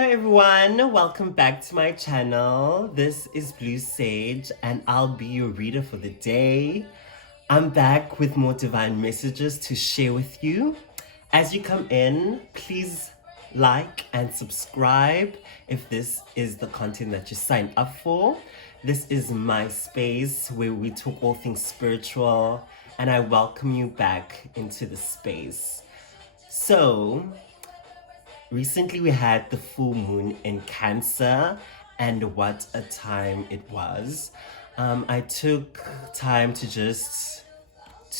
Hello everyone, welcome back to my channel. This is Blue Sage and I'll be your reader for the day. I'm back with more divine messages to share with you. As you come in, please like and subscribe if this is the content that you signed up for. This is my space where we talk all things spiritual and I welcome you back into the space. So, recently we had the full moon in Cancer and what a time it was. I took time to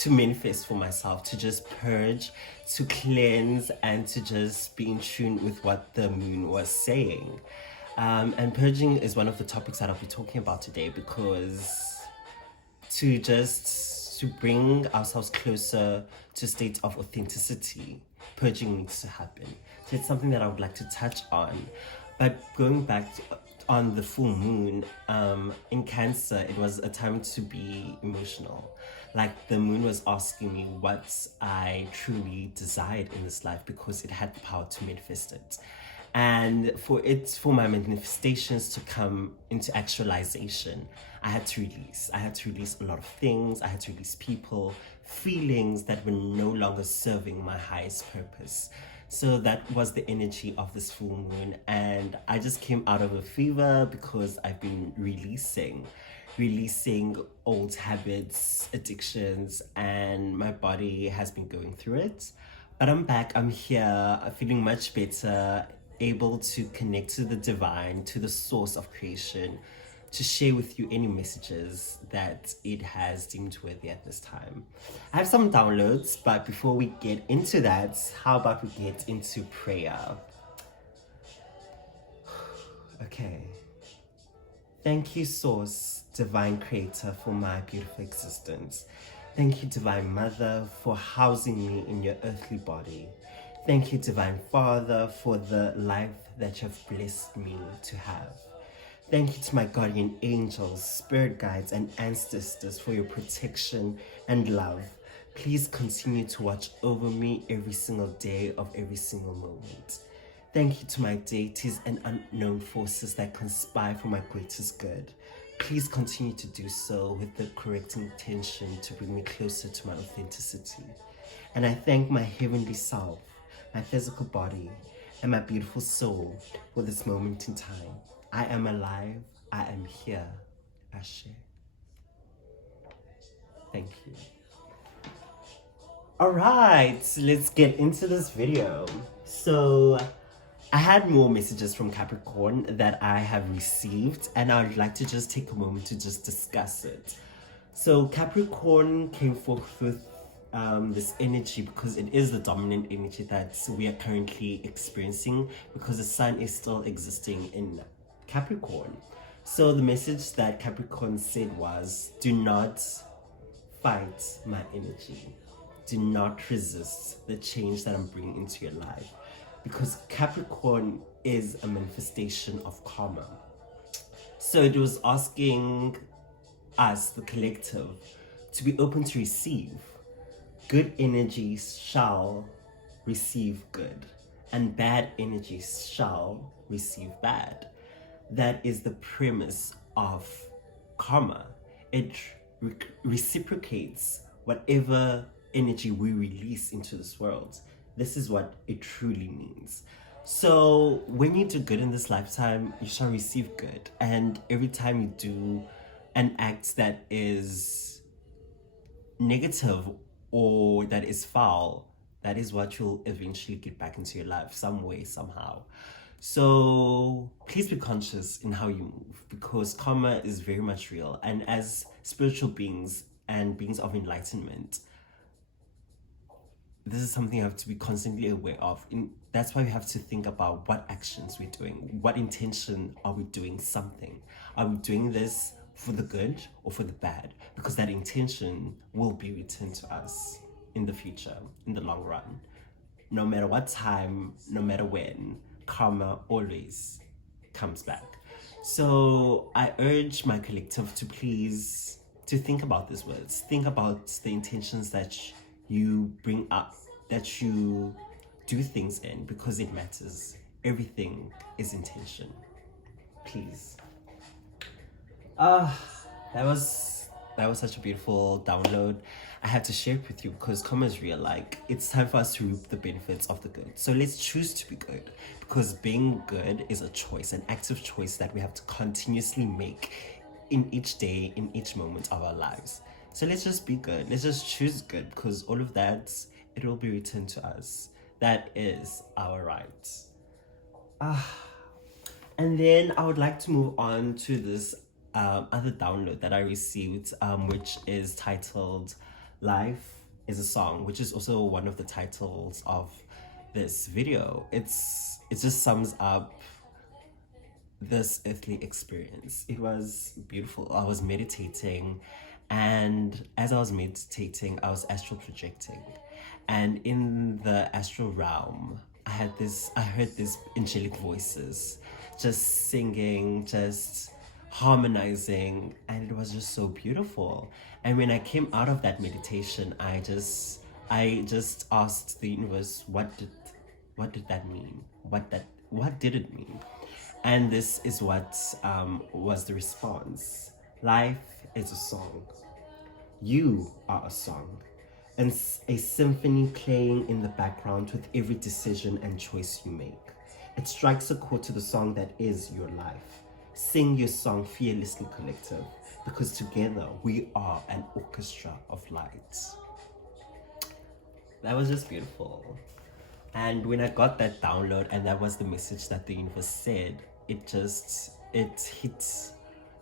manifest for myself, to just purge, to cleanse, and to just be in tune with what the moon was saying. And purging is one of the topics that I'll be talking about today because to bring ourselves closer to a state of authenticity, purging needs to happen. So it's something that I would like to touch on. But going back on the full moon, in Cancer, it was a time to be emotional. Like the moon was asking me what I truly desired in this life because it had the power to manifest it. And for my manifestations to come into actualization, I had to release a lot of things. I had to release people, feelings that were no longer serving my highest purpose. So that was the energy of this full moon, and I just came out of a fever because I've been releasing old habits, addictions, and my body has been going through it. But I'm back, I'm here, I'm feeling much better, able to connect to the divine, to the source of creation, to share with you any messages that it has deemed worthy at this time. I have some downloads, but before we get into that, how about we get into prayer? Okay. Thank you, Source, Divine Creator, for my beautiful existence. Thank you, Divine Mother, for housing me in your earthly body. Thank you, Divine Father, for the life that you have blessed me to have. Thank you to my guardian angels, spirit guides, and ancestors for your protection and love. Please continue to watch over me every single day of every single moment. Thank you to my deities and unknown forces that conspire for my greatest good. Please continue to do so with the correct intention to bring me closer to my authenticity. And I thank my heavenly self, my physical body, and my beautiful soul for this moment in time. I am alive, I am here, Ashe. Thank you. Alright, let's get into this video. So, I had more messages from Capricorn that I have received, and I would like to just take a moment to just discuss it. So, Capricorn came forth with this energy because it is the dominant energy that we are currently experiencing because the sun is still existing in Capricorn. So the message that Capricorn said was, do not fight my energy. Do not resist the change that I'm bringing into your life. Because Capricorn is a manifestation of karma. So it was asking us, the collective, to be open to receive. Good energies shall receive good, and bad energies shall receive bad. That is the premise of karma. It reciprocates whatever energy we release into this world. This is what it truly means. So when you do good in this lifetime, you shall receive good. And every time you do an act that is negative or that is foul, that is what you'll eventually get back into your life some way, somehow. So please be conscious in how you move because karma is very much real. And as spiritual beings and beings of enlightenment, this is something you have to be constantly aware of. That's why we have to think about what actions we're doing. What intention are we doing something? Are we doing this for the good or for the bad? Because that intention will be returned to us in the future, in the long run. No matter what time, no matter when, karma always comes back. So I urge my collective to please think about these words. Think about the intentions that you bring up, that you do things in, because it matters. everything is intention. Please. That was such a beautiful download. I had to share it with you because karma is real. Like, it's time for us to reap the benefits of the good. So let's choose to be good, because being good is a choice, an active choice that we have to continuously make in each day, in each moment of our lives. So let's just be good. Let's just choose good, because all of that, it will be returned to us. That is our right. And then I would like to move on to this other download that I received, which is titled Life is a Song, which is also one of the titles of this video. It just sums up this earthly experience. It was beautiful. I was meditating, and as I was meditating, I was astral projecting. And in the astral realm, I heard this angelic voices just singing, just harmonizing, and it was just so beautiful. And when I came out of that meditation, I just asked the universe, what did that mean? What did it mean? And this is what was the response. Life is a song. You are a song, and a symphony playing in the background with every decision and choice you make. It strikes a chord to the song that is your life. Sing your song fearlessly, collective, because together we are an orchestra of light. That was just beautiful. And when I got that download, and that was the message that the universe said, it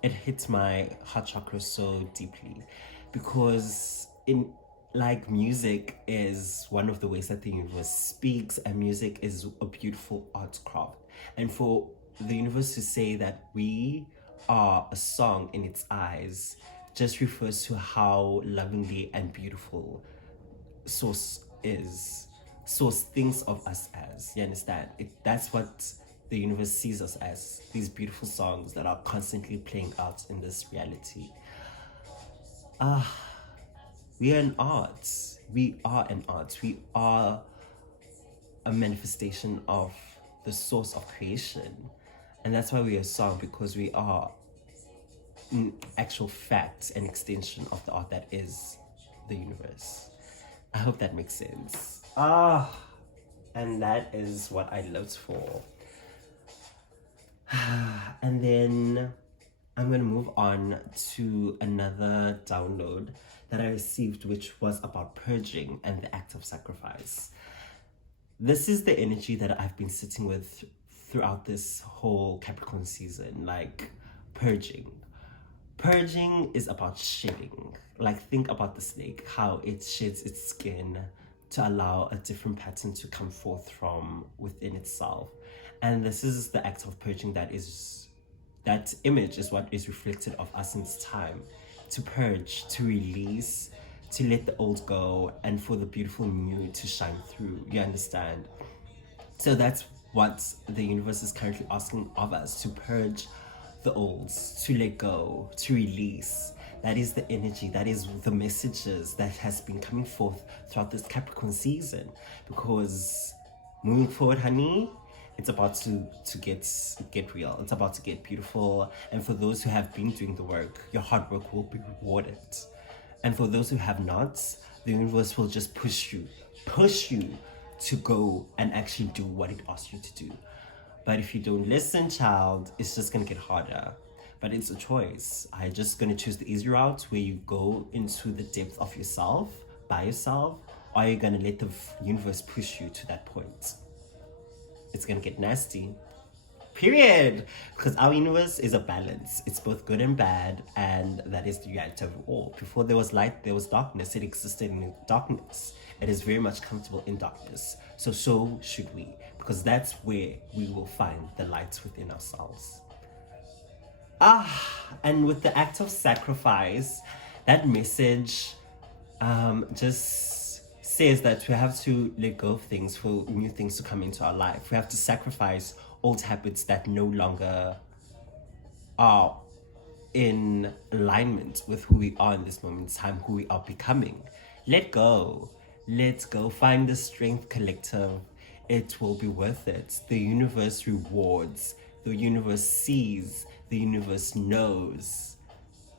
hit my heart chakra so deeply, because music is one of the ways that the universe speaks, and music is a beautiful art craft. And for the universe to say that we are a song in its eyes just refers to how lovingly and beautiful Source thinks of us as. You understand? That's what the universe sees us as, these beautiful songs that are constantly playing out in this reality. We are an art. We are an art. We are a manifestation of the source of creation. And that's why we are a song, because we are, in actual fact, an extension of the art that is the universe. I hope that makes sense. And that is what I lived for. And then I'm going to move on to another download that I received, which was about purging and the act of sacrifice. This is the energy that I've been sitting with throughout this whole Capricorn season, like purging. Purging is about shedding. Like, think about the snake, how it sheds its skin to allow a different pattern to come forth from within itself. And this is the act of purging that image is what is reflected of us in this time. To purge, to release, to let the old go, and for the beautiful new to shine through. You understand? So that's what the universe is currently asking of us, to purge the olds, to let go, to release. That is the energy, that is the messages that has been coming forth throughout this Capricorn season. Because moving forward, honey, it's about to get real. It's about to get beautiful. And for those who have been doing the work, your hard work will be rewarded. And for those who have not, the universe will just push you to go and actually do what it asks you to do. But if you don't listen, child, it's just gonna get harder. But it's a choice. I'm just gonna choose the easy route, where you go into the depth of yourself, by yourself, or you're gonna let the universe push you to that point. It's gonna get nasty. Period. Because our universe is a balance. It's both good and bad, and that is the reality of it all. Before there was light, there was darkness. It existed in darkness. It is very much comfortable in darkness. So should we. Because that's where we will find the light within ourselves. And with the act of sacrifice, that message just says that we have to let go of things for new things to come into our life. We have to sacrifice old habits that no longer are in alignment with who we are in this moment in time, who we are becoming. Let go. Find the strength, collective, it will be worth it. The universe rewards, the universe sees, the universe knows,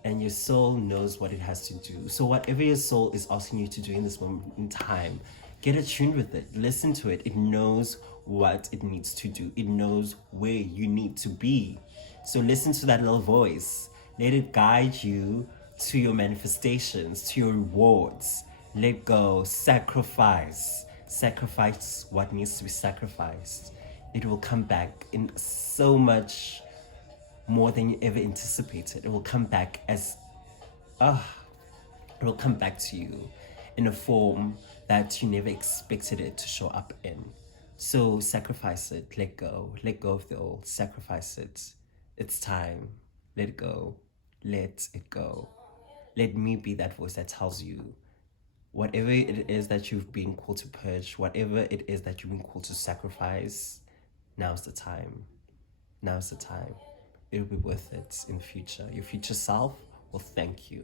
and your soul knows what it has to do. So whatever your soul is asking you to do in this moment in time, get attuned with it, listen to it. It knows what it needs to do. It knows where you need to be. So listen to that little voice. Let it guide you to your manifestations, to your rewards. Let go, sacrifice what needs to be sacrificed. It will come back in so much more than you ever anticipated. It will come back as it will come back to you in a form that you never expected it to show up in. So sacrifice it, let go of the old, sacrifice it. It's time. Let it go. Let it go. Let me be that voice that tells you whatever it is that you've been called to purge, whatever it is that you've been called to sacrifice, now's the time. Now's the time. It'll be worth it in the future. Your future self will thank you.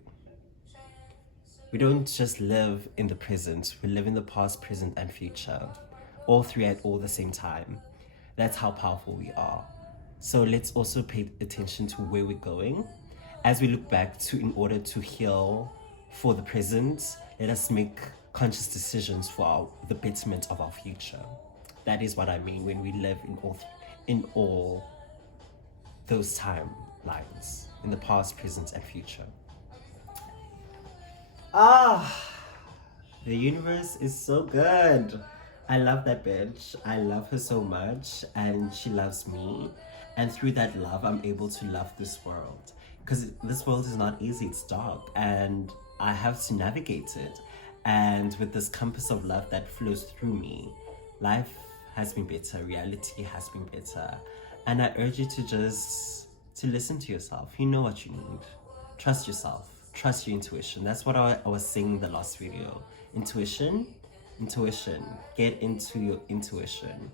We don't just live in the present, we live in the past, present, and future. All three at all the same time. That's how powerful we are. So let's also pay attention to where we're going. As we look back in order to heal for the present, let us make conscious decisions for the betterment of our future. That is what I mean when we live in all those timelines, in the past, present, and future. The universe is so good. I love that bitch. I love her so much, and she loves me. And through that love, I'm able to love this world. Because this world is not easy, it's dark, and I have to navigate it. And with this compass of love that flows through me, life has been better, reality has been better. And I urge you to listen to yourself. You know what you need. Trust yourself. Trust your intuition. That's what I was saying in the last video. Intuition. Get into your intuition.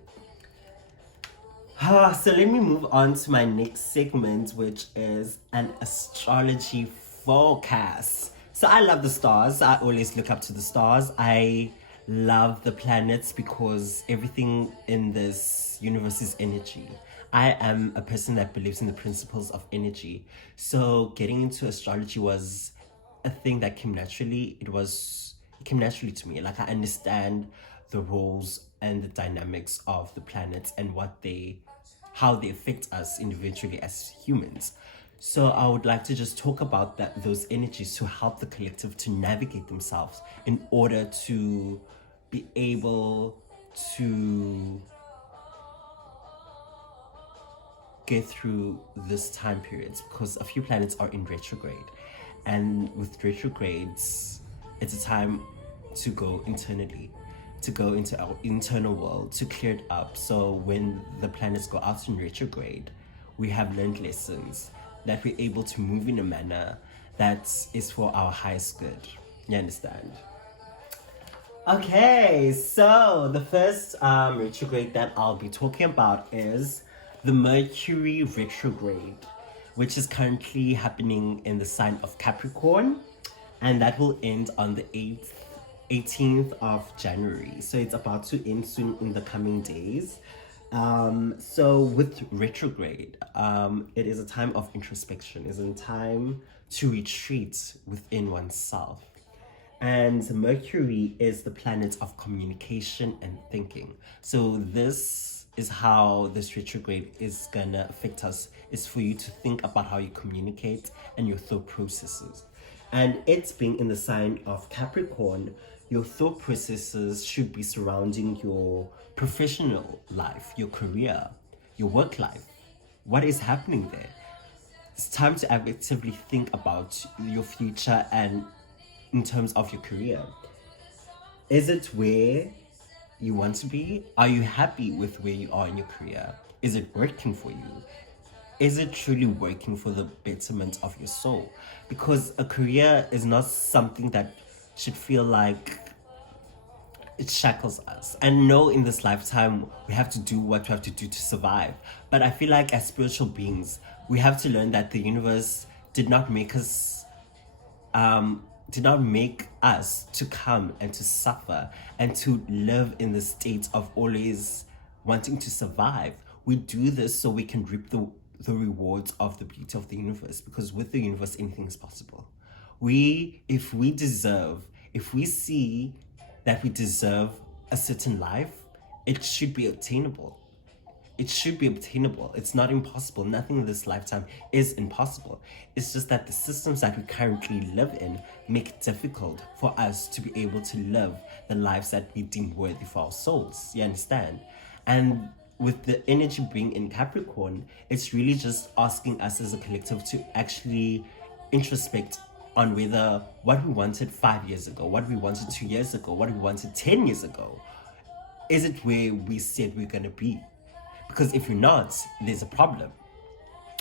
So let me move on to my next segment, which is an astrology forecast. So I love the stars. I always look up to the stars. I love the planets because everything in this universe is energy. I am a person that believes in the principles of energy. So getting into astrology was a thing that came naturally. It came naturally to me. Like, I understand the roles and the dynamics of the planets and how they affect us individually as humans. So I would like to just talk about those energies to help the collective to navigate themselves in order to be able to get through this time periods, because a few planets are in retrograde, and with retrogrades it's a time to go internally, to go into our internal world, to clear it up. So when the planets go out in retrograde, we have learned lessons that we're able to move in a manner that is for our highest good. You understand? Okay, so the first retrograde that I'll be talking about is the Mercury retrograde, which is currently happening in the sign of Capricorn, and that will end on the 18th of January. So it's about to end soon in the coming days. So with retrograde, it is a time of introspection. It's a time to retreat within oneself. And Mercury is the planet of communication and thinking. So this is how this retrograde is gonna affect us, is for you to think about how you communicate and your thought processes. And it's being in the sign of Capricorn, your thought processes should be surrounding your professional life, your career, your work life. What is happening there? It's time to actively think about your future and in terms of your career. Is it where you want to be? Are you happy with where you are in your career? Is it working for you? Is it truly working for the betterment of your soul? Because a career is not something that should feel like it shackles us. And no, in this lifetime, we have to do what we have to do to survive. But I feel like as spiritual beings, we have to learn that the universe did not make us did not make us to come and to suffer and to live in the state of always wanting to survive. We do this so we can reap the rewards of the beauty of the universe, because with the universe, anything is possible. If we see that we deserve a certain life, it should be obtainable. It should be obtainable. It's not impossible. Nothing in this lifetime is impossible. It's just that the systems that we currently live in make it difficult for us to be able to live the lives that we deem worthy for our souls. You understand? And with the energy being in Capricorn, it's really just asking us as a collective to actually introspect on whether what we wanted 5 years ago, what we wanted 2 years ago, what we wanted 10 years ago, is it where we said we're going to be? Because if you're not, there's a problem.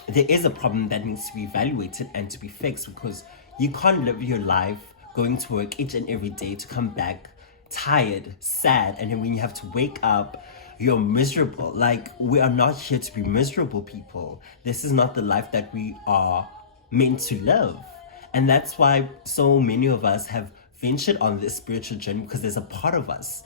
There is a problem that needs to be evaluated and to be fixed, because you can't live your life going to work each and every day to come back tired, sad, and then when you have to wake up, you're miserable. Like, we are not here to be miserable people. This is not the life that we are meant to live. And that's why so many of us have ventured on this spiritual journey, because there's a part of us,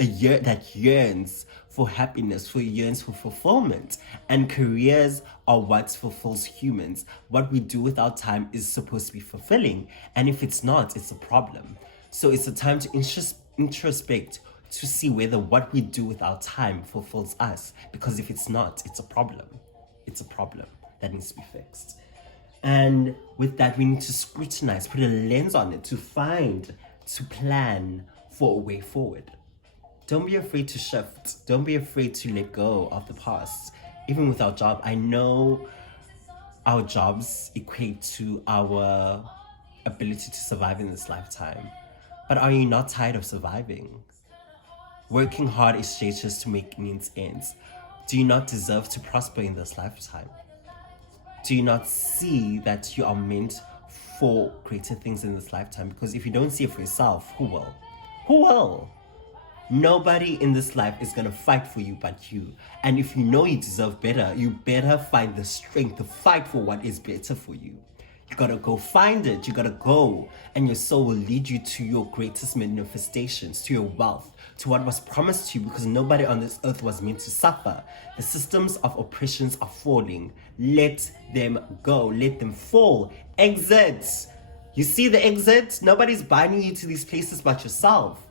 a year that yearns for happiness, yearns for fulfillment. And careers are what fulfills humans. What we do with our time is supposed to be fulfilling. And if it's not, it's a problem. So it's a time to introspect, to see whether what we do with our time fulfills us. Because if it's not, it's a problem. It's a problem that needs to be fixed. And with that, we need to scrutinize, put a lens on it, to plan for a way forward. Don't be afraid to shift. Don't be afraid to let go of the past. Even with our job, I know our jobs equate to our ability to survive in this lifetime. But are you not tired of surviving? Working hard is just to make means ends. Do you not deserve to prosper in this lifetime? Do you not see that you are meant for greater things in this lifetime? Because if you don't see it for yourself, who will? Who will? Nobody in this life is going to fight for you but you. And if you know you deserve better, you better find the strength to fight for what is better for you. You got to go find it. You got to go. And your soul will lead you to your greatest manifestations, to your wealth, to what was promised to you, because nobody on this earth was meant to suffer. The systems of oppressions are falling. Let them go. Let them fall. Exit. You see the exit? Nobody's binding you to these places but yourself.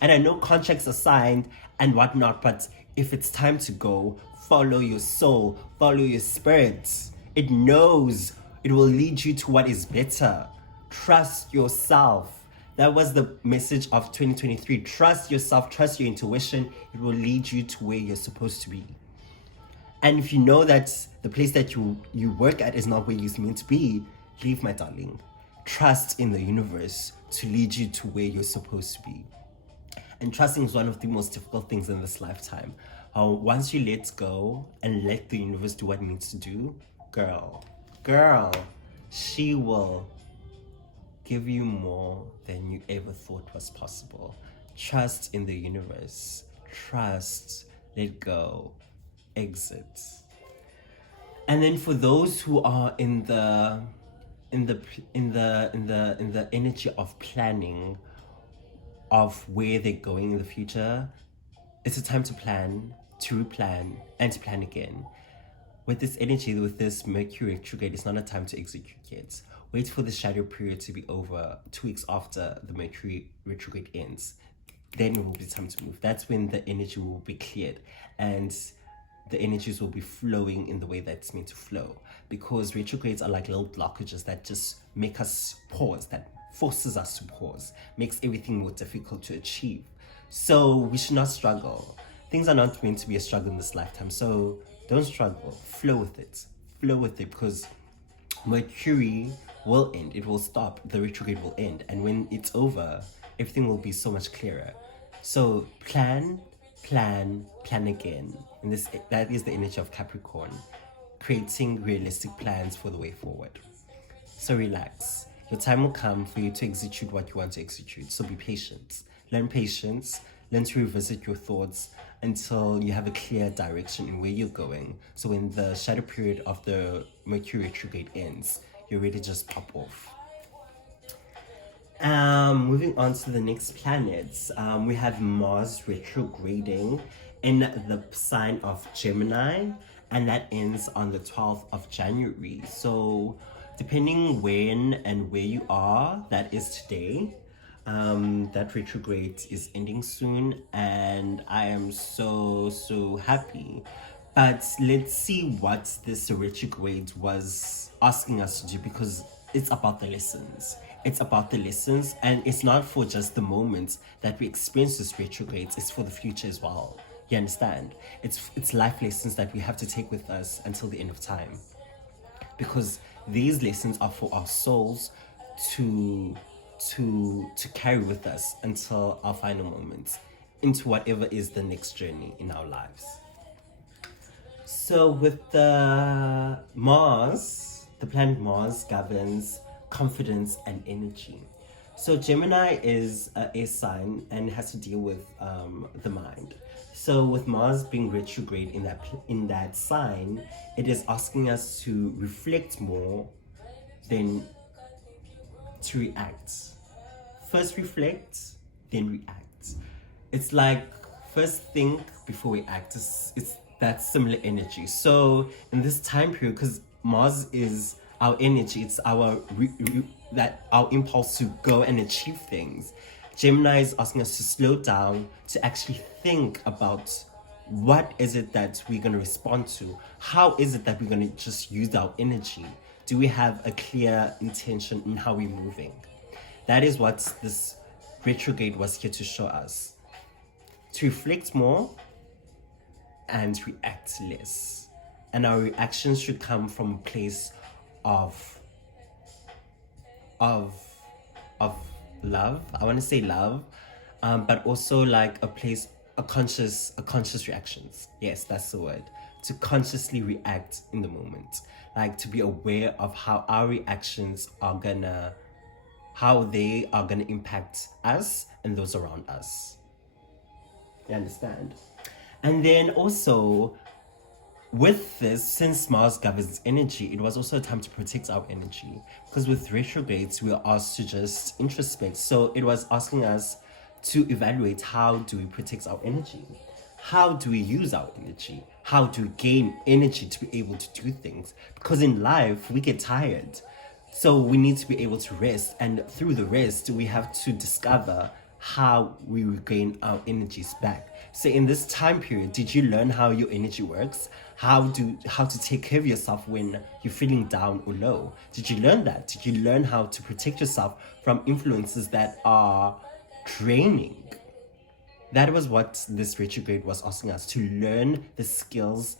And I know contracts are signed and whatnot, but if it's time to go, follow your soul, follow your spirit. It knows it will lead you to what is better. Trust yourself. That was the message of 2023. Trust yourself, trust your intuition. It will lead you to where you're supposed to be. And if you know that the place that you work at is not where you're meant to be, leave, my darling. Trust in the universe to lead you to where you're supposed to be. And trusting is one of the most difficult things in this lifetime. Once you let go and let the universe do what it needs to do, girl, she will give you more than you ever thought was possible. Trust in the universe. Trust, let go, exit. And then for those who are in the energy of planning, of where they're going in the future, it's a time to plan, to replan, and to plan again. With this energy, with this Mercury retrograde, it's not a time to execute yet. Wait for the shadow period to be over 2 weeks after the Mercury retrograde ends. Then it will be time to move. That's when the energy will be cleared and the energies will be flowing in the way that's meant to flow. Because retrogrades are like little blockages that just make us pause, that forces us to pause, makes everything more difficult to achieve. So we should not struggle. Things are not meant to be a struggle in this lifetime. So don't struggle. Flow with it. Flow with it, because Mercury will end. It will stop. The retrograde will end. And when it's over, everything will be so much clearer. So plan again. And that is the energy of Capricorn. Creating realistic plans for the way forward. So relax. Your time will come for you to execute what you want to execute. So be patient. Learn patience. Learn to revisit your thoughts until you have a clear direction in where you're going. So when the shadow period of the Mercury retrograde ends, you're ready to just pop off. Moving on to the next planets, we have Mars retrograding in the sign of Gemini, and that ends on the 12th of January. So, depending when and where you are, that is today. That retrograde is ending soon, and I am so happy. But let's see what this retrograde was asking us to do, because it's about the lessons. It's about the lessons, and it's not for just the moments that we experience this retrograde, it's for the future as well. You understand? It's life lessons that we have to take with us until the end of time. Because these lessons are for our souls to carry with us until our final moments, into whatever is the next journey in our lives. So with the Mars, the planet Mars governs confidence and energy. So Gemini is an air sign and has to deal with the mind. So with Mars being retrograde in that sign, it is asking us to reflect more than to react. First reflect, then react. It's like first think before we act. It's that similar energy. So in this time period, because Mars is our energy, it's our our impulse to go and achieve things. Gemini is asking us to slow down, to actually think about what is it that we're going to respond to. How is it that we're going to just use our energy? Do we have a clear intention in how we're moving? That is what this retrograde was here to show us. To reflect more and react less. And our reactions should come from a place of love. I want to say love, but also like a conscious reactions. Yes, that's the word. To consciously react in the moment, like to be aware of how our reactions are gonna impact us and those around us. You understand? And then also, with this, since Mars governs energy, it was also a time to protect our energy. Because with retrogrades, we are asked to just introspect. So it was asking us to evaluate, how do we protect our energy? How do we use our energy? How do we gain energy to be able to do things? Because in life, we get tired. So we need to be able to rest. And through the rest, we have to discover how we regain our energies back. So in this time period, did you learn how your energy works? How to take care of yourself when you're feeling down or low? Did you learn that? Did you learn how to protect yourself from influences that are draining? That was what this retrograde was asking us, to learn the skills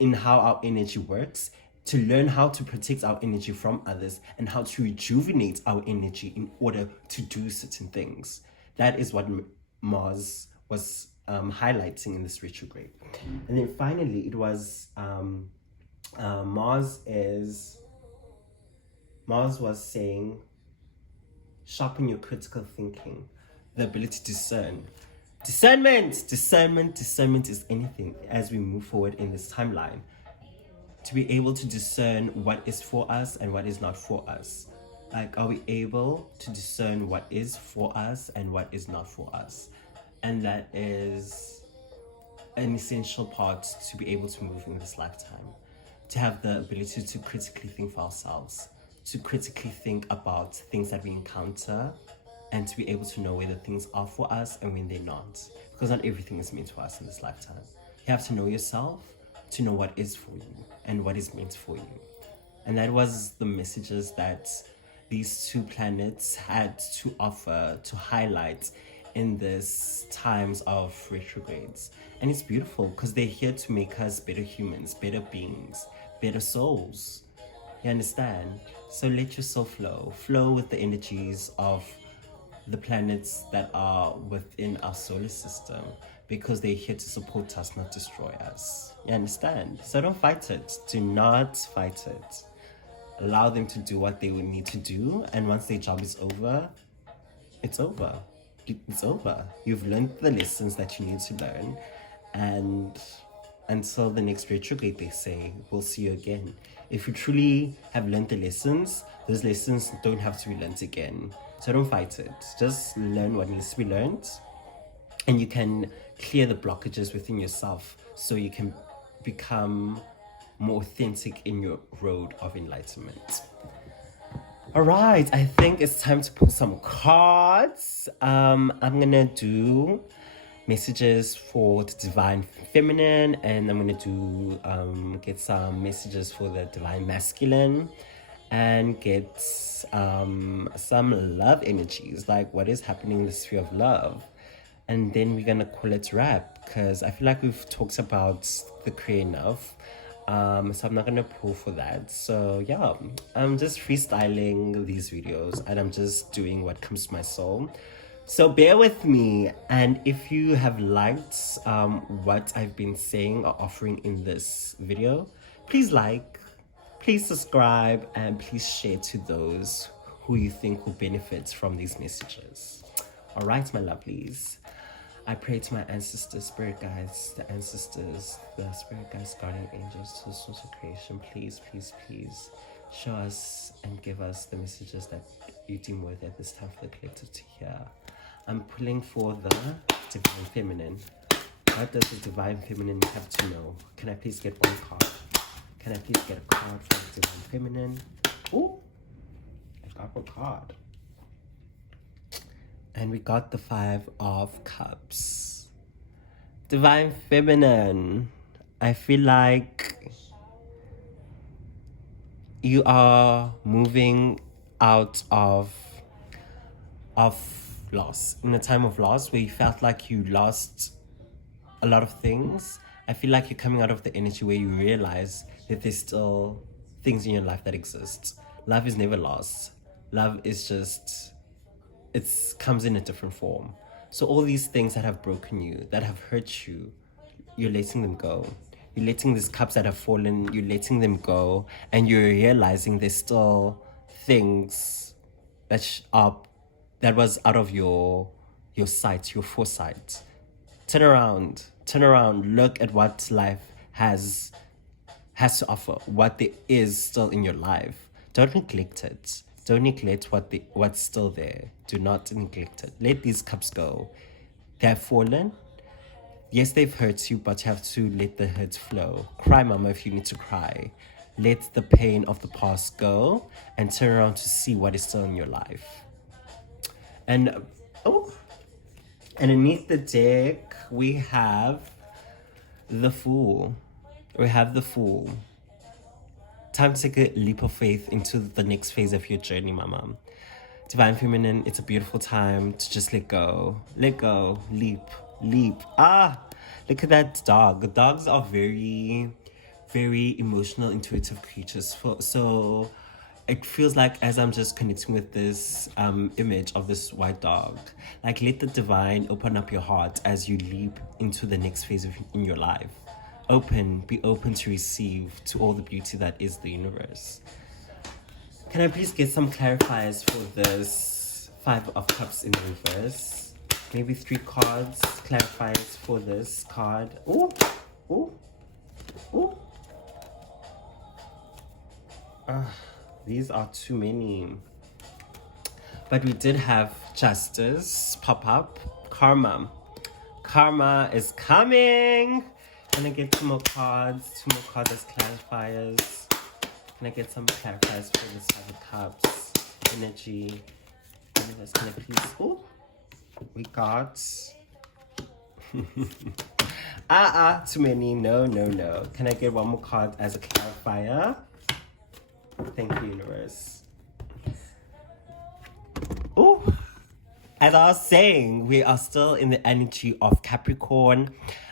in how our energy works, to learn how to protect our energy from others, and how to rejuvenate our energy in order to do certain things. That is what Mars was highlighting in this retrograde. And then finally, it was Mars was saying, sharpen your critical thinking, the ability to discern. Discernment is anything as we move forward in this timeline. To be able to discern what is for us and what is not for us. Like, are we able to discern what is for us and what is not for us? And that is an essential part to be able to move in this lifetime. To have the ability to critically think for ourselves, to critically think about things that we encounter, and to be able to know whether things are for us and when they're not. Because not everything is meant for us in this lifetime. You have to know yourself to know what is for you and what is meant for you. And that was the messages that these two planets had to offer, to highlight in this times of retrogrades. And it's beautiful because they're here to make us better humans, better beings, better souls. You understand? So let your soul flow with the energies of the planets that are within our solar system, because they're here to support us, not destroy us. You understand? So don't fight it. Do not fight it. Allow them to do what they would need to do, and once their job is over, it's over. It's over. You've learned the lessons that you need to learn, and until the next retrograde, they say. We'll see you again. If you truly have learned the lessons, those lessons don't have to be learned again. So don't fight it. Just learn what needs to be learned, and you can clear the blockages within yourself so you can become more authentic in your road of enlightenment. All right, I think it's time to pull some cards. I'm gonna do messages for the divine feminine, and I'm gonna do get some messages for the divine masculine, and get some love energies, like what is happening in the sphere of love. And then we're gonna call it wrap, because I feel like we've talked about the career enough. So I'm not gonna pull for that. So yeah, I'm just freestyling these videos, and I'm just doing what comes to my soul. So bear with me, and if you have liked what I've been saying or offering in this video, please like, please subscribe, and please share to those who you think will benefit from these messages. All right, my lovelies. I pray to my ancestors, spirit guides, the ancestors, the spirit guides, guardian angels, to the source of creation. Please, please, please show us and give us the messages that you deem worthy at this time for the collective to hear. I'm pulling for the divine feminine. What does the divine feminine have to know? Can I please get one card? Can I please get a card for the divine feminine? Oh, I got a card. And we got the 5 of Cups. Divine feminine. I feel like you are moving out of loss, in a time of loss where you felt like you lost a lot of things. I feel like you're coming out of the energy where you realize that there's still things in your life that exist. Love is never lost. Love is just, it comes in a different form. So all these things that have broken you, that have hurt you, you're letting them go. You're letting these cups that have fallen, you're letting them go, and you're realizing there's still things that was out of your sight, your foresight. Turn around, look at what life has to offer, what there is still in your life. Don't neglect it. Don't neglect what's still there. Do not neglect it. Let these cups go. They have fallen. Yes, they've hurt you, but you have to let the hurt flow. Cry, mama, if you need to cry. Let the pain of the past go and turn around to see what is still in your life. And underneath the deck, we have the Fool. Time to take a leap of faith into the next phase of your journey, mama. Divine feminine, it's a beautiful time to just let go, leap. Look at that dog. Dogs are very, very emotional, intuitive creatures. So it feels like, as I'm just connecting with this image of this white dog, like, let the divine open up your heart as you leap into the next phase in your life. Be open to receive to all the beauty that is the universe. Can I please get some clarifiers for this 5 of Cups in reverse? Maybe 3 cards, clarifiers for this card. These are too many. But we did have Justice pop up. Karma is coming. Can I get 2 more cards? 2 more cards as clarifiers. Can I get some clarifiers for this 5 of Cups? Energy. Universe, can I please? We got too many. No. Can I get 1 more card as a clarifier? Thank you, universe. As I was saying, we are still in the energy of Capricorn.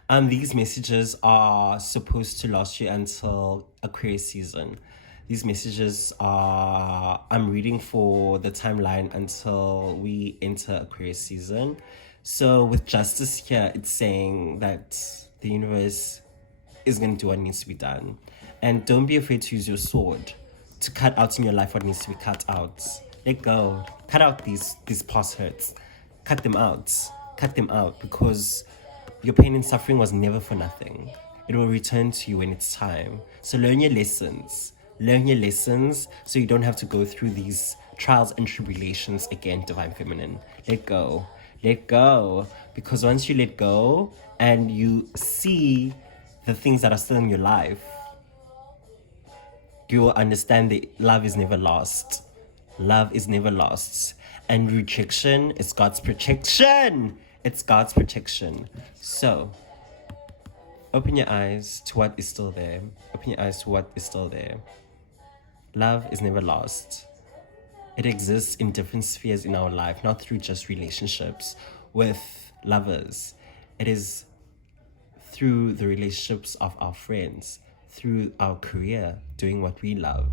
These messages are supposed to last you until Aquarius season. These messages are, I'm reading for the timeline until we enter Aquarius season. So with Justice here, it's saying that the universe is going to do what needs to be done. And don't be afraid to use your sword to cut out in your life what needs to be cut out. Let go. Cut out these past hurts. Cut them out, because your pain and suffering was never for nothing. It will return to you when it's time. So learn your lessons. Learn your lessons so you don't have to go through these trials and tribulations again, Divine Feminine. Let go. Let go. Because once you let go and you see the things that are still in your life, you will understand that love is never lost. Love is never lost. And rejection is God's protection. It's God's protection. So, open your eyes to what is still there. Open your eyes to what is still there. Love is never lost. It exists in different spheres in our life, not through just relationships with lovers. It is through the relationships of our friends, through our career, doing what we love.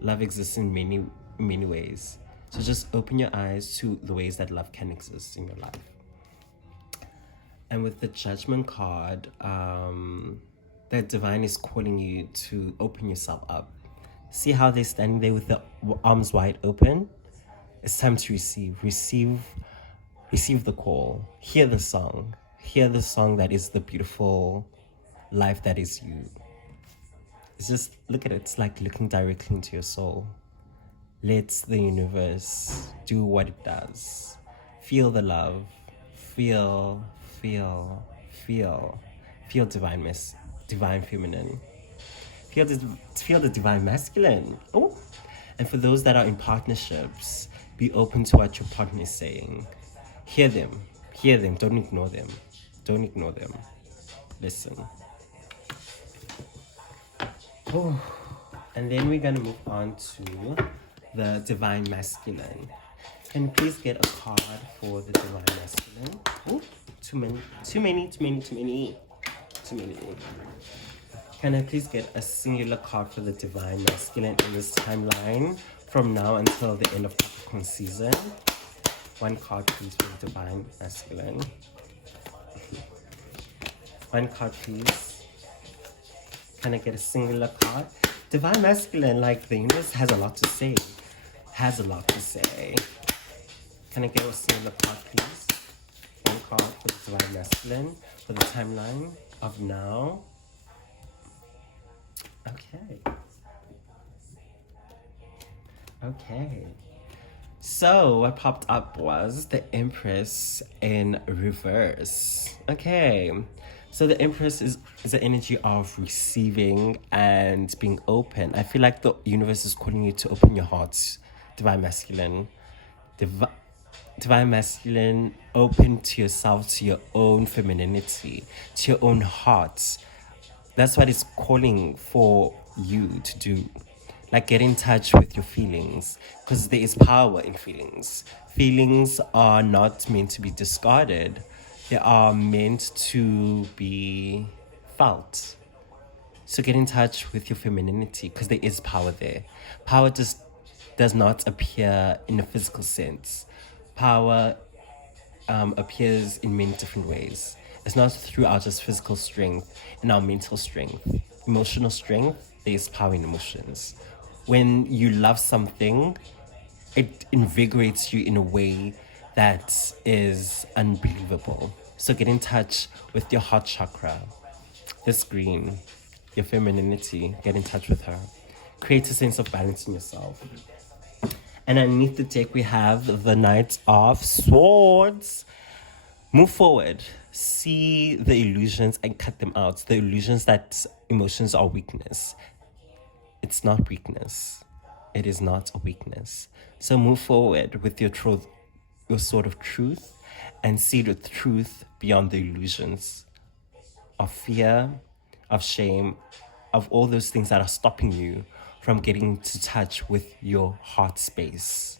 Love exists in many, many ways. So just open your eyes to the ways that love can exist in your life. And with the Judgment card, that Divine is calling you to open yourself up. See how they're standing there with the arms wide open? It's time to receive. Receive the call. Hear the song. Hear the song that is the beautiful life that is you. It's just, look at it. It's like looking directly into your soul. Let the universe do what it does. Feel the love. Feel Divine Feminine. Feel the Divine Masculine. Oh, and for those that are in partnerships, be open to what your partner is saying. Hear them. Don't ignore them. Listen. Oh, and then we're gonna move on to the Divine Masculine. Can you please get a card for the Divine Masculine? Oh, too many. Can I please get a singular card for the Divine Masculine in this timeline from now until the end of Capricorn season? One card please for the Divine Masculine. One card please. Can I get a singular card? Divine Masculine, like the universe has a lot to say. Can I get a singular card please? One card for the Divine Masculine for the timeline of now. Okay. So what popped up was the Empress in reverse. Okay. So the Empress is the energy of receiving and being open. I feel like the universe is calling you to open your heart, Divine Masculine. Divine Masculine, open to yourself, to your own femininity, to your own heart. That's what it's calling for you to do. Like, get in touch with your feelings, because there is power in feelings. Feelings are not meant to be discarded. They are meant to be felt. So get in touch with your femininity, because there is power there. Power just does not appear in a physical sense. Power appears in many different ways. It's not through our just physical strength and our mental strength. Emotional strength, there is power in emotions. When you love something, it invigorates you in a way that is unbelievable. So get in touch with your heart chakra, this green, your femininity. Get in touch with her. Create a sense of balance in yourself. And underneath the deck, we have the Knight of Swords. Move forward. See the illusions and cut them out. The illusions that emotions are weakness. It's not weakness. It is not a weakness. So move forward with your truth, your sword of truth, and see the truth beyond the illusions of fear, of shame, of all those things that are stopping you from getting to touch with your heart space.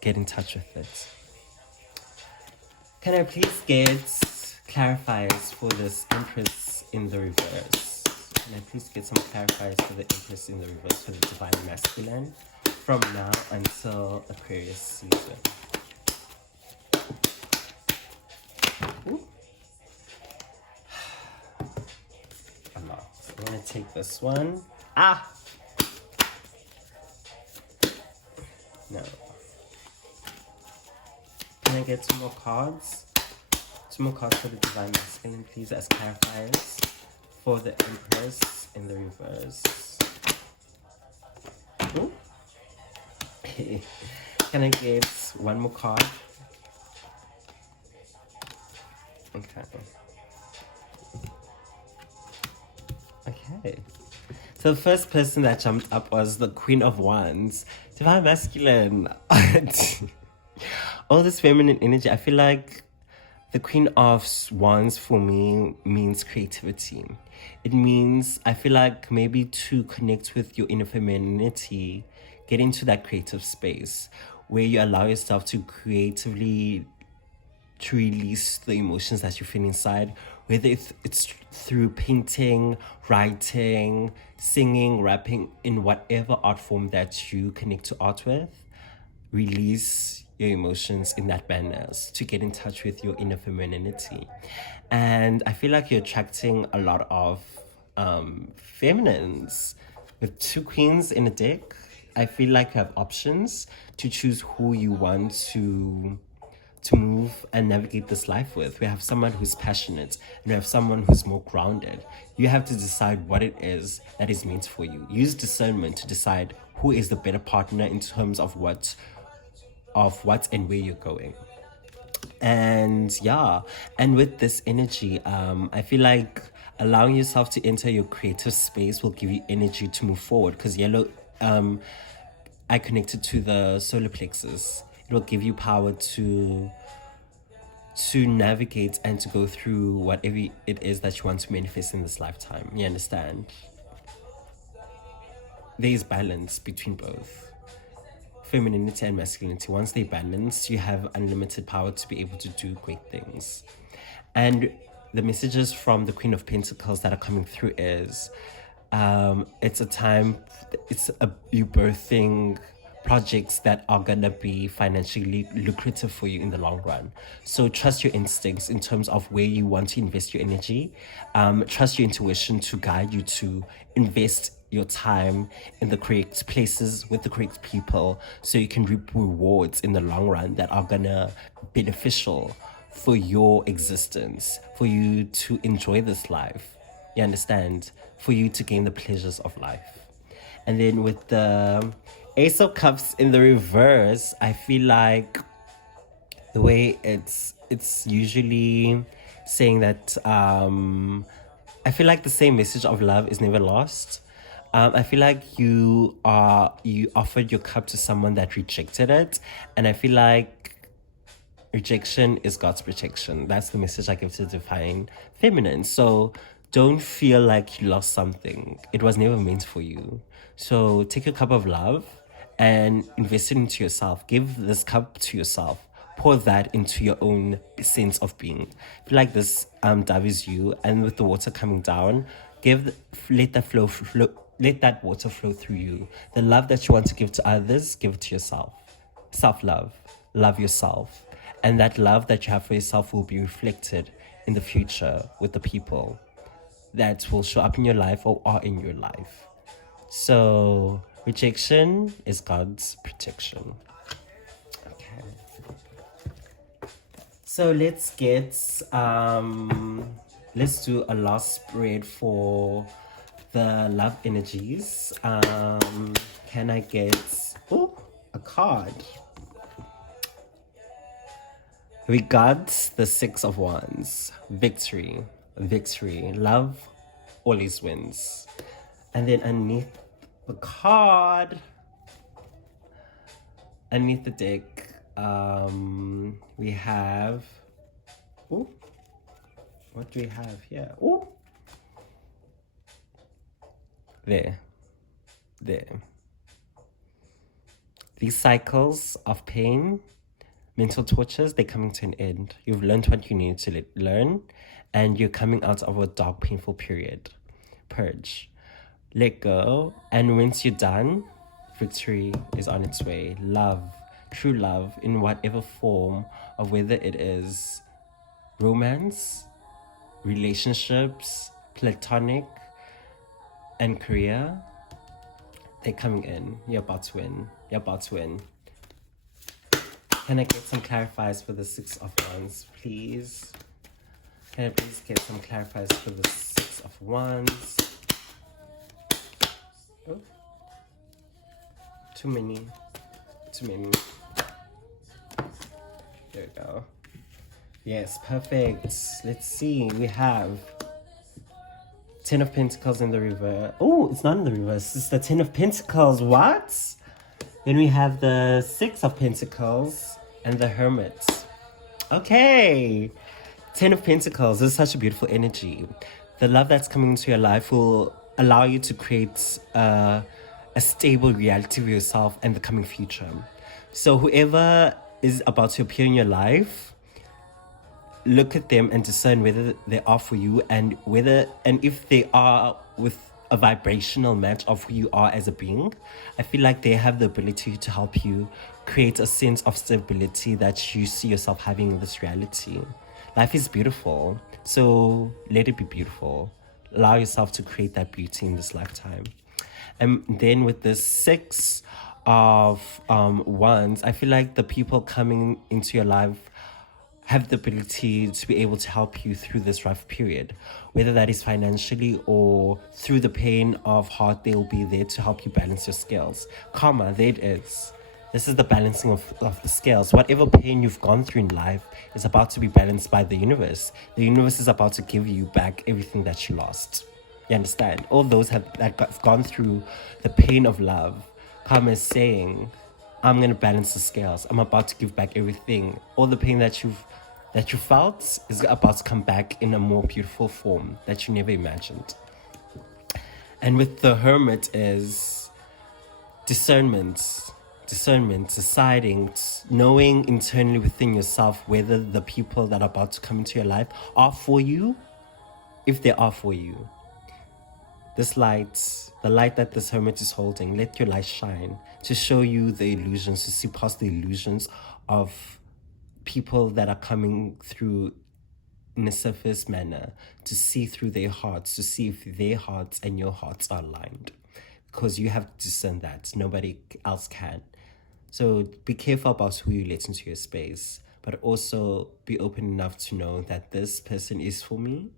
Get in touch with it. Can I please get clarifiers for this Empress in the reverse? Can I please get some clarifiers for the Empress in the reverse for the Divine Masculine from now until Aquarius season? Ooh. A lot. I'm gonna take this one. No. Can I get 2 more cards? 2 more cards for the Divine Masculine, please, as clarifiers For the Empress in the reverse. Ooh. Can I get one more card? Okay. Okay. So the first person that jumped up was the Queen of Wands. Divine Masculine. All this feminine energy. I feel like the Queen of Wands for me means creativity. It means, I feel like maybe to connect with your inner femininity, get into that creative space where you allow yourself to creatively to release the emotions that you feel inside, whether it's through painting, writing, singing, rapping, in whatever art form that you connect to art with. Release your emotions in that manner to get in touch with your inner femininity. And I feel like you're attracting a lot of feminines. With two queens in a deck, I feel like you have options to choose who you want to move and navigate this life with. We have someone who's passionate and we have someone who's more grounded. You have to decide what it is that is meant for you. Use discernment to decide who is the better partner in terms of what and where you're going. And yeah, and with this energy, I feel like allowing yourself to enter your creative space will give you energy to move forward, because yellow, I connected to the solar plexus. It will give you power to navigate and to go through whatever it is that you want to manifest in this lifetime. You understand? There is balance between both femininity and masculinity. Once they balance, you have unlimited power to be able to do great things. And the messages from the Queen of Pentacles that are coming through is it's a time, you birthing projects that are gonna be financially lucrative for you in the long run. So trust your instincts in terms of where you want to invest your energy. Trust your intuition to guide you to invest your time in the correct places with the correct people, so you can reap rewards in the long run that are gonna be beneficial for your existence, for you to enjoy this life. You understand? For you to gain the pleasures of life. And then with the Ace of Cups in the reverse, I feel like the way it's usually saying that I feel like the same message of love is never lost. I feel like you offered your cup to someone that rejected it, and I feel like rejection is God's protection. That's the message I give to Divine Feminine. So don't feel like you lost something. It was never meant for you. So take your cup of love and invest it into yourself. Give this cup to yourself. Pour that into your own sense of being. I feel like this dove is you, and with the water coming down, let that water flow through you. The love that you want to give to others, give it to yourself. Self-love. Love yourself. And that love that you have for yourself will be reflected in the future with the people that will show up in your life or are in your life. So rejection is God's protection. Okay. So let's do a last spread for the love energies. Can I get a card? We got the Six of Wands. Victory. Love always wins. And then underneath the card, underneath the deck, we have, what do we have here? There. These cycles of pain, mental tortures, they're coming to an end. You've learned what you need to learn, and you're coming out of a dark, painful period. Purge. Let go. And once you're done, victory is on its way. Love, true love, in whatever form of whether it is romance, relationships, platonic, and career, they're coming in. You're about to win. Can I get some clarifiers for the Six of Wands, please? Can I please get some clarifiers for the Six Six of Wands. Oh. Too many. There we go. Yes, perfect. Let's see. We have Ten of Pentacles in the reverse. Oh, it's not in the reverse. It's the Ten of Pentacles. What? Then we have the Six of Pentacles and the Hermit. Okay. Ten of Pentacles. This is such a beautiful energy. The love that's coming into your life will allow you to create a stable reality of yourself and the coming future. So whoever is about to appear in your life, look at them and discern whether they are for you, and if they are with a vibrational match of who you are as a being. I feel like they have the ability to help you create a sense of stability that you see yourself having in this reality. Life is beautiful, so let it be beautiful. Allow yourself to create that beauty in this lifetime. And then with the Six of Wands, I feel like the people coming into your life have the ability to be able to help you through this rough period, whether that is financially or through the pain of heart. They'll be there to help you balance your scales. Karma, there it is. This is the balancing of the scales. Whatever pain you've gone through in life is about to be balanced by the universe. The universe is about to give you back everything that you lost. You understand? All those that have gone through the pain of love, karma is saying, I'm going to balance the scales. I'm about to give back everything. All the pain that you felt is about to come back in a more beautiful form that you never imagined. And with the Hermit is discernment, deciding, knowing internally within yourself whether the people that are about to come into your life are for you, if they are for you. This light, the light that this Hermit is holding, let your light shine to show you the illusions, to see past the illusions of people that are coming through in a surface manner, to see through their hearts, to see if their hearts and your hearts are aligned. Because you have to discern that. Nobody else can. So be careful about who you let into your space, but also be open enough to know that this person is for me.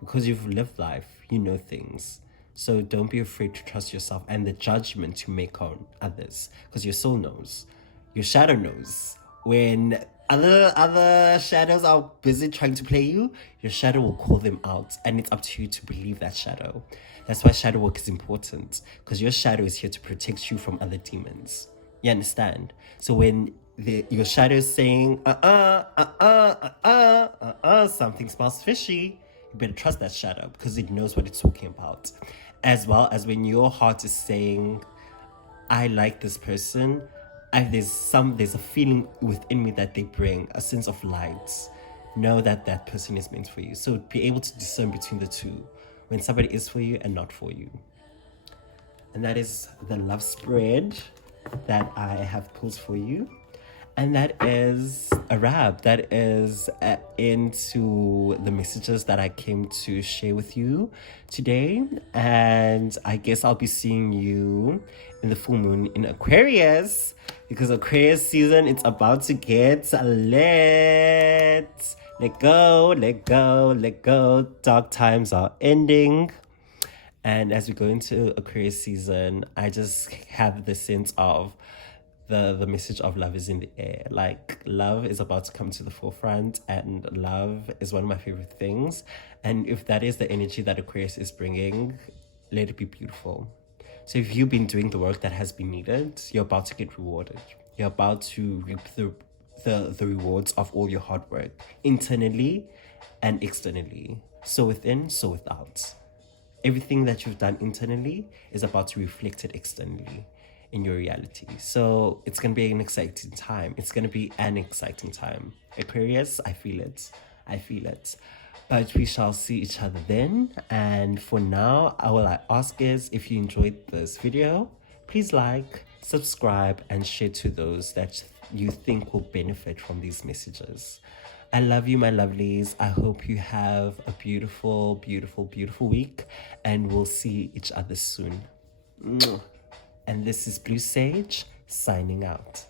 Because you've lived life, you know things. So don't be afraid to trust yourself and the judgment you make on others. Because your soul knows. Your shadow knows. When other shadows are busy trying to play you, your shadow will call them out. And it's up to you to believe that shadow. That's why shadow work is important. Because your shadow is here to protect you from other demons. You understand? So when your shadow is saying, something smells fishy, you better trust that shadow because it knows what it's talking about. As well as when your heart is saying, I like this person, there's a feeling within me that they bring, a sense of light. Know that that person is meant for you. So be able to discern between the two, when somebody is for you and not for you. And that is the love spread that I have pulled for you. And that is a wrap. That is into the messages that I came to share with you today. And I guess I'll be seeing you in the full moon in Aquarius, because Aquarius season, it's about to get lit. Let go, let go, let go. Dark times are ending. And as we go into Aquarius season, I just have the sense of the message of love is in the air. Like, love is about to come to the forefront, and love is one of my favorite things. And if that is the energy that Aquarius is bringing, let it be beautiful. So if you've been doing the work that has been needed, you're about to get rewarded. You're about to reap the rewards of all your hard work, internally and externally. So within, so without. Everything that you've done internally is about to be reflected externally in your reality. So it's going to be an exciting time. It's going to be an exciting time. Aquarius, I feel it. But we shall see each other then. And for now, all I ask is, if you enjoyed this video, please like, subscribe, and share to those that you think will benefit from these messages. I love you, my lovelies. I hope you have a beautiful, beautiful, beautiful week, and we'll see each other soon. And this is Blue Sage signing out.